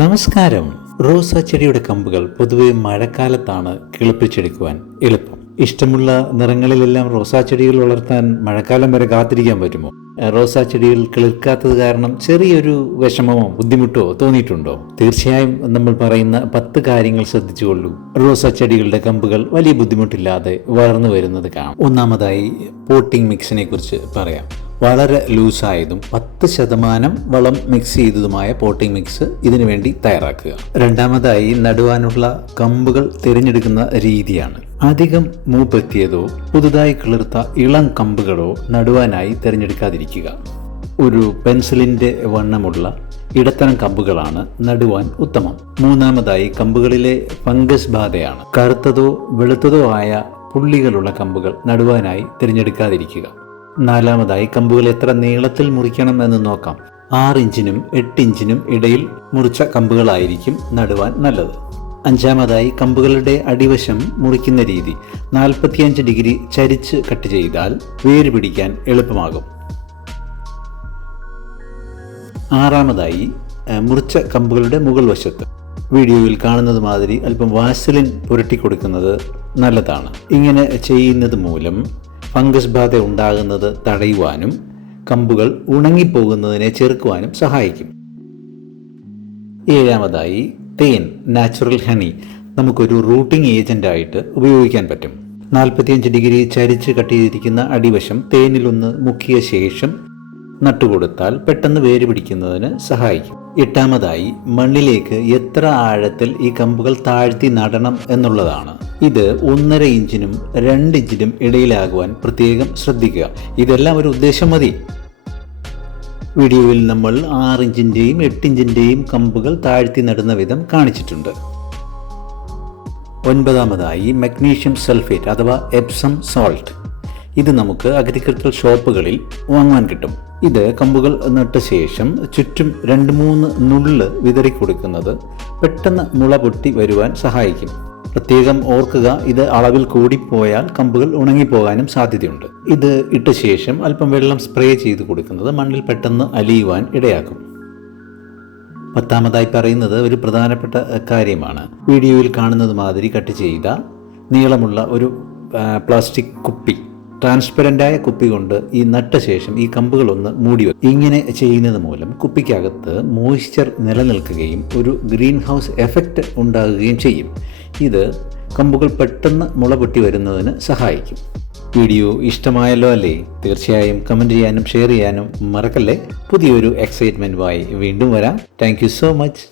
നമസ്കാരം. റോസാ ചെടിയുടെ കമ്പുകൾ പൊതുവെ മഴക്കാലത്താണ് കിളിപ്പിച്ചെടുക്കുവാൻ എളുപ്പം. ഇഷ്ടമുള്ള നിറങ്ങളിലെല്ലാം റോസാ ചെടികൾ വളർത്താൻ മഴക്കാലം വരെ കാത്തിരിക്കാൻ പറ്റുമോ? റോസാ ചെടികൾ കിളിർക്കാത്തത് കാരണം ചെറിയൊരു വിഷമമോ ബുദ്ധിമുട്ടോ തോന്നിയിട്ടുണ്ടോ? തീർച്ചയായും നമ്മൾ പറയുന്ന പത്ത് കാര്യങ്ങൾ ശ്രദ്ധിച്ചുകൊള്ളൂ. റോസാ ചെടികളുടെ കമ്പുകൾ വലിയ ബുദ്ധിമുട്ടില്ലാതെ വളർന്നു വരുന്നത് കാണാം. ഒന്നാമതായി പോട്ടിംഗ് മിക്സിനെ കുറിച്ച് പറയാം. വളരെ ലൂസായതും പത്ത് ശതമാനം വളം മിക്സ് ചെയ്തതുമായ പോട്ടിംഗ് മിക്സ് ഇതിനു വേണ്ടി തയ്യാറാക്കുക. രണ്ടാമതായി നടുവാനുള്ള കമ്പുകൾ തിരഞ്ഞെടുക്കുന്ന രീതിയാണ്. അധികം മൂപ്പെത്തിയതോ പുതുതായി കിളിർത്ത ഇളം കമ്പുകളോ നടുവാനായി തിരഞ്ഞെടുക്കാതിരിക്കുക. ഒരു പെൻസിലിന്റെ വണ്ണമുള്ള ഇടത്തരം കമ്പുകളാണ് നടുവാൻ ഉത്തമം. മൂന്നാമതായി കമ്പുകളിലെ ഫംഗസ് ബാധയാണ്. കറുത്തതോ വെളുത്തതോ ആയ പുള്ളികളുള്ള കമ്പുകൾ നടുവാനായി തിരഞ്ഞെടുക്കാതിരിക്കുക. നാലാമതായി കമ്പുകൾ എത്ര നീളത്തിൽ മുറിക്കണം എന്ന് നോക്കാം. ആറ് ഇഞ്ചിനും എട്ട് ഇഞ്ചിനും ഇടയിൽ മുറിച്ച കമ്പുകളായിരിക്കും നടുവാൻ നല്ലത്. അഞ്ചാമതായി കമ്പുകളുടെ അടിവശം മുറിക്കുന്ന രീതി. നാൽപ്പത്തിയഞ്ച് ഡിഗ്രി ചരിച്ച് കട്ട് ചെയ്താൽ വേര് പിടിക്കാൻ എളുപ്പമാകും. ആറാമതായി മുറിച്ച കമ്പുകളുടെ മുകൾ വശത്ത്. വീഡിയോയിൽ കാണുന്നത് മാതിരി അല്പം വാസലിൻ പുരട്ടി കൊടുക്കുന്നത് നല്ലതാണ്. ഇങ്ങനെ ചെയ്യുന്നത് മൂലം ഫംഗസ് ബാധ ഉണ്ടാകുന്നത് തടയുവാനും കമ്പുകൾ ഉണങ്ങിപ്പോകുന്നതിനെ ചെറുക്കുവാനും സഹായിക്കും. ഏഴാമതായി തേൻ നാച്ചുറൽ ഹണി നമുക്കൊരു റൂട്ടിംഗ് ഏജന്റായിട്ട് ഉപയോഗിക്കാൻ പറ്റും. നാൽപ്പത്തിയഞ്ച് ഡിഗ്രി ചരിച്ച് കട്ടിയിരിക്കുന്ന അടിവശം തേനിലൊന്ന് മുക്കിയ ശേഷം നട്ടുകൊടുത്താൽ പെട്ടെന്ന് വേര് പിടിക്കുന്നതിന് സഹായിക്കും. എട്ടാമതായി മണ്ണിലേക്ക് എത്ര ആഴത്തിൽ ഈ കമ്പുകൾ താഴ്ത്തി നടണം എന്നുള്ളതാണ്. ഇത് ഒന്നര ഇഞ്ചിനും രണ്ട് ഇഞ്ചിനും ഇടയിലാകുവാൻ പ്രത്യേകം ശ്രദ്ധിക്കുക. ഇതെല്ലാം ഒരു ഉദ്ദേശം മതി. വീഡിയോയിൽ നമ്മൾ ആറ് ഇഞ്ചിന്റെയും എട്ട് ഇഞ്ചിന്റെയും കമ്പുകൾ താഴ്ത്തി നടുന്ന വിധം കാണിച്ചിട്ടുണ്ട്. ഒൻപതാമതായി മഗ്നീഷ്യം സൾഫേറ്റ് അഥവാ എപ്സം സോൾട്ട്. ഇത് നമുക്ക് അഗ്രികൾച്ചർ ഷോപ്പുകളിൽ വാങ്ങാൻ കിട്ടും. ഇത് കമ്പുകൾ നട്ട ശേഷം ചുറ്റും രണ്ട് മൂന്ന് നുള്ള് വിതറി കൊടുക്കുന്നത് പെട്ടെന്ന് മുള പൊട്ടി വരുവാൻ സഹായിക്കും. പ്രത്യേകം ഓർക്കുക ഇത് അളവിൽ കൂടിപ്പോയാൽ കമ്പുകൾ ഉണങ്ങിപ്പോകാനും സാധ്യതയുണ്ട്. ഇത് ഇട്ട ശേഷം അല്പം വെള്ളം സ്പ്രേ ചെയ്ത് കൊടുക്കുന്നത് മണ്ണിൽ പെട്ടെന്ന് അലിയുവാൻ ഇടയാക്കും. പത്താമതായി പറയുന്നത് ഒരു പ്രധാനപ്പെട്ട കാര്യമാണ്. വീഡിയോയിൽ കാണുന്നത് മാതിരി കട്ട് ചെയ്ത നീളമുള്ള ഒരു പ്ലാസ്റ്റിക് കുപ്പി. ട്രാൻസ്പെറന്റായ കുപ്പി കൊണ്ട് ഈ നട്ട ശേഷം ഈ കമ്പുകളൊന്ന് മൂടി വെക്കും ഇങ്ങനെ ചെയ്യുന്നത് മൂലം കുപ്പിക്കകത്ത് മോയ്സ്ചർ നിലനിൽക്കുകയും ഒരു ഗ്രീൻ ഹൗസ് എഫക്റ്റ് ഉണ്ടാകുകയും ചെയ്യും. ഇത് കമ്പുകൾ പെട്ടെന്ന് മുള പൊട്ടി വരുന്നതിന് സഹായിക്കും. വീഡിയോ ഇഷ്ടമായല്ലോ അല്ലേ? തീർച്ചയായും കമന്റ് ചെയ്യാനും ഷെയർ ചെയ്യാനും മറക്കല്ലേ? പുതിയൊരു എക്സൈറ്റ്മെന്റുമായി വീണ്ടും വരാം. Thank so much